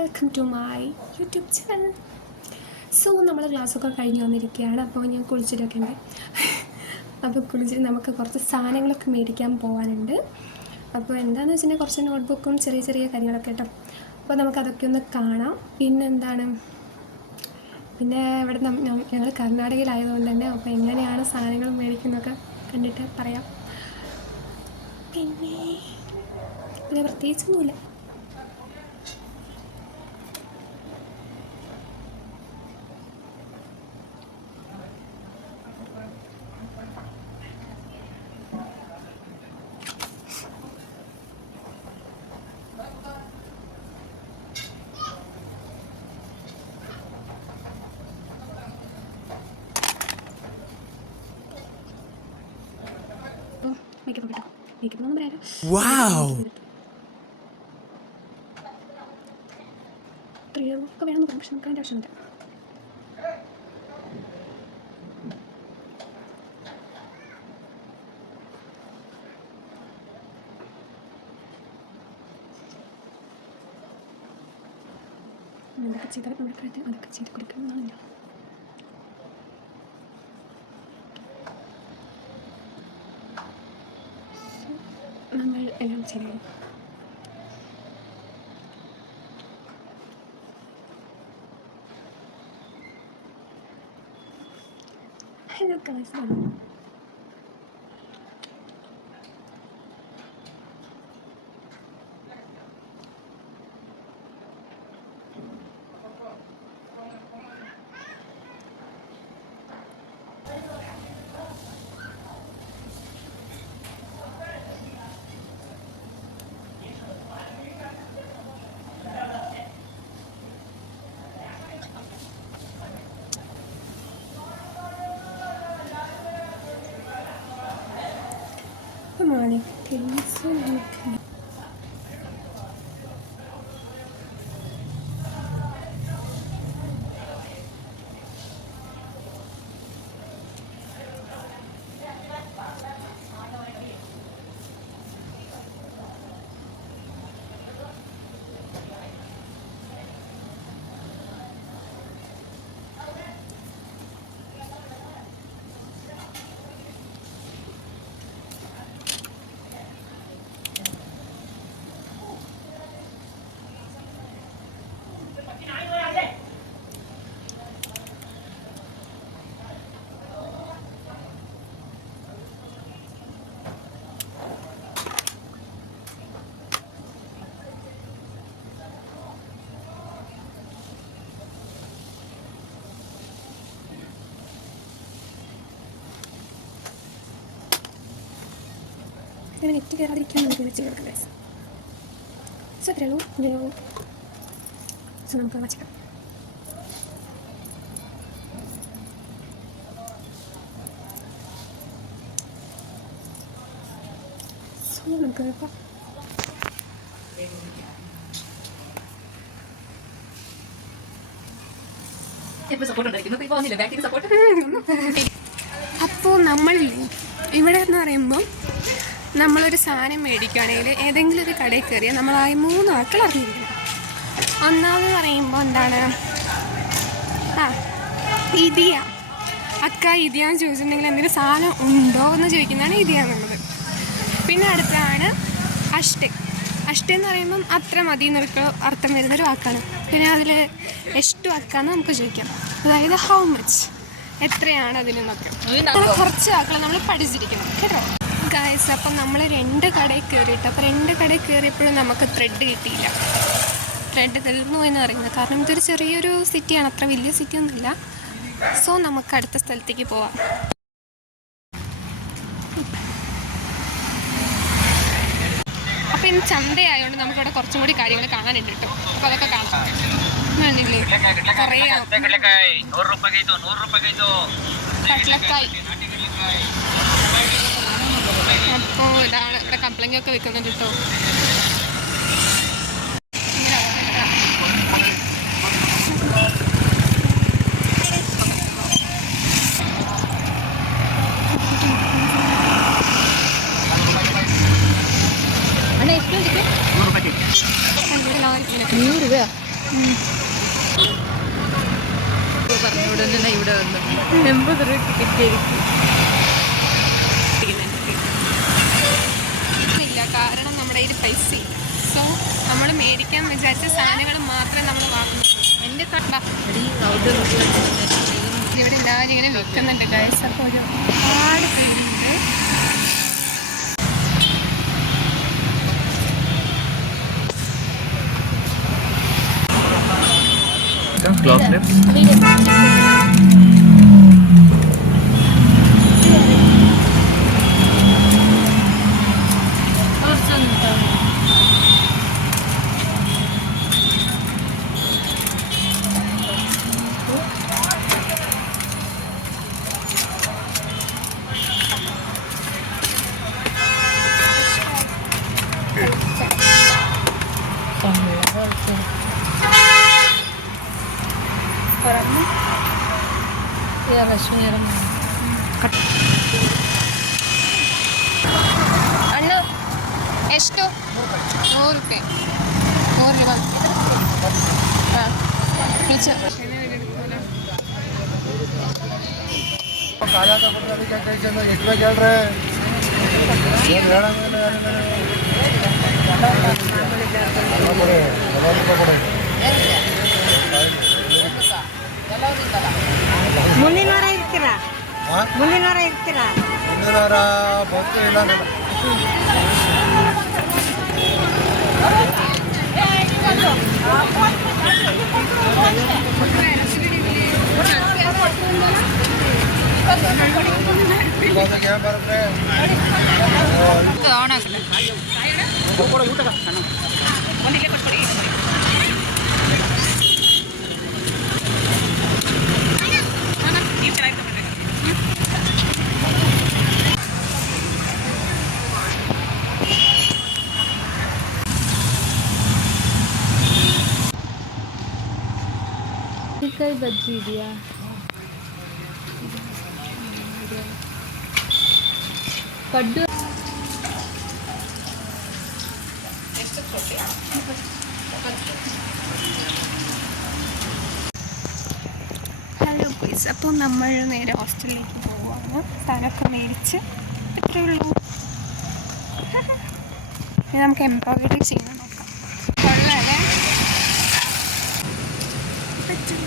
Welcome to my YouTube channel. So നമ്മൾ ക്ലാസ്സൊക്കെ കഴിഞ്ഞ് വന്നിരിക്കുകയാണ്. അപ്പോൾ ഞാൻ കുളിച്ചിട്ടൊക്കെ ഉണ്ട്. അപ്പോൾ കുളിച്ചിട്ട് നമുക്ക് കുറച്ച് സാധനങ്ങളൊക്കെ മേടിക്കാൻ പോകാനുണ്ട്. അപ്പോൾ എന്താണെന്ന് വെച്ചിട്ടുണ്ടെങ്കിൽ കുറച്ച് നോട്ട്ബുക്കും ചെറിയ ചെറിയ കാര്യങ്ങളൊക്കെ കേട്ടോ. അപ്പോൾ നമുക്കതൊക്കെ ഒന്ന് കാണാം. പിന്നെ ഇവിടെ ഞങ്ങൾ കർണാടകയിലായതുകൊണ്ട് തന്നെ അപ്പോൾ എങ്ങനെയാണ് സാധനങ്ങൾ മേടിക്കുന്നതൊക്കെ കണ്ടിട്ട് പറയാം. പിന്നെ പ്രത്യേകിച്ചൊന്നുമില്ല. ഒക്കെ വേണം നോക്കാം, പക്ഷെ നമുക്ക് അതിൻ്റെ ആവശ്യമില്ല. അതൊക്കെ ചെയ്താൽ നമ്മുടെ കാര്യത്തിൽ അതൊക്കെ ചെയ്ത് കൊടുക്കണം എന്നാണില്ല. നമ്മൾ എല്ലാം ചെയ്യണം. Hello guys, morning. ഇങ്ങനെ നെറ്റ് കയറാതിരിക്കാൻ നമുക്ക് വെച്ച് കൊടുക്കാം ഗൈസ്. സോ അത്രയുള്ളൂ. സോ നമുക്ക് വച്ചിടാം. സോ നമുക്ക് ഇപ്പോൾ നമ്മൾ ഇവിടെ എന്ന് പറയുമ്പോൾ നമ്മളൊരു സാധനം മേടിക്കുകയാണെങ്കിൽ ഏതെങ്കിലും ഒരു കടയിൽ കയറിയാൽ നമ്മളായി 3 വാക്കുകൾ അറിഞ്ഞിരിക്കണം. ഒന്നാമത് പറയുമ്പോൾ എന്താണ്, ഇതിയ അക്ക ഇതിയാന്ന് ചോദിച്ചിട്ടുണ്ടെങ്കിൽ എന്തെങ്കിലും സാധനം ഉണ്ടോ എന്ന് ചോദിക്കുന്നതാണ് ഇതിയാന്നുള്ളത്. പിന്നെ അടുത്താണ് അഷ്ട എന്ന് പറയുമ്പം അത്ര മതി എന്നൊക്കെ അർത്ഥം വരുന്നൊരു വാക്കാണ്. പിന്നെ അതിൽ എഷ്ടു അക്കാന്ന് നമുക്ക് ചോദിക്കാം, അതായത് ഹൗ മച്ച്, എത്രയാണ് അതിനെന്നൊക്കെ. കുറച്ച് വാക്കുകൾ നമ്മൾ പഠിച്ചിരിക്കണം കേട്ടോ ഗായ്സ്. അപ്പം നമ്മൾ 2 കടയിൽ കയറിയിട്ട്, അപ്പോൾ 2 കടയിൽ കയറിയപ്പോഴും നമുക്ക് ത്രെഡ് കിട്ടിയില്ല. ത്രെഡ് തീർന്നു എന്ന് പറയുന്നത് കാരണം ഇതൊരു ചെറിയൊരു സിറ്റിയാണ്, അത്ര വലിയ സിറ്റി ഒന്നുമില്ല. സോ നമുക്ക് അടുത്ത സ്ഥലത്തേക്ക് പോവാം. അപ്പോൾ ഇന്ന് ചന്തയായതുകൊണ്ട് നമുക്കിവിടെ കുറച്ചും കൂടി കാര്യങ്ങൾ കാണാനുണ്ട് കേട്ടോ. അപ്പോൾ അതൊക്കെ കാണാം. കണ്ടില്ലേ, കുറേ കടലക്കായ്. അപ്പോൾ ഇതാണ് ഇവിടെ കപ്ലങ്ങയൊക്കെ വെക്കുന്നുണ്ട് കേട്ടോ. പറഞ്ഞുകൊടുന്ന ഇവിടെ വന്നു 80 രൂപ ടിക്കറ്റ് ഇല്ല, കാരണം നമ്മുടെ കയ്യിൽ പൈസ ഇല്ല. സോ നമ്മൾ മേടിക്കാൻ വിചാരിച്ച സാധനങ്ങൾ മാത്രമേ നമ്മൾ വാങ്ങുന്നുള്ളൂ. എൻ്റെ ഇവിടെ എല്ലാവരും ഇങ്ങനെ വിൽക്കുന്നുണ്ട് ഗൈസ്. അപ്പോൾ ഒരുപാട് പേരുണ്ട്. Clock nip. ಅಣ್ಣ ಎಷ್ಟು? 100 ರೂಪಾಯಿ. 100 ರೂಪಾಯಿ. ಹಾಂ ಮುಂದಿನ ವಾರ ಇರ್ತೀರಾ? ಮುಂದಿನ ವಾರ ಇರ್ತೀರಾ? ಮುಂದಿನ ವಾರ ಬರ್ತೀವಿ. ಇಲ್ಲ ಕೈ ಬಜ್ಜಿ ಇದೆಯಾ? ಕಡ್ಡು ഹലോ ഗൈസ്, അപ്പോൾ നമ്മൾ നേരെ ഹോസ്റ്റലിലേക്ക് പോവുകയാണ്. സ്ഥലമൊക്കെ മേടിച്ച് എത്രയേ ഉള്ളൂ. ഇനി നമുക്ക് എംബ്രോയിഡറി ചെയ്യാൻ നോക്കാം. കൊള്ളാല്ലേ? പറ്റും.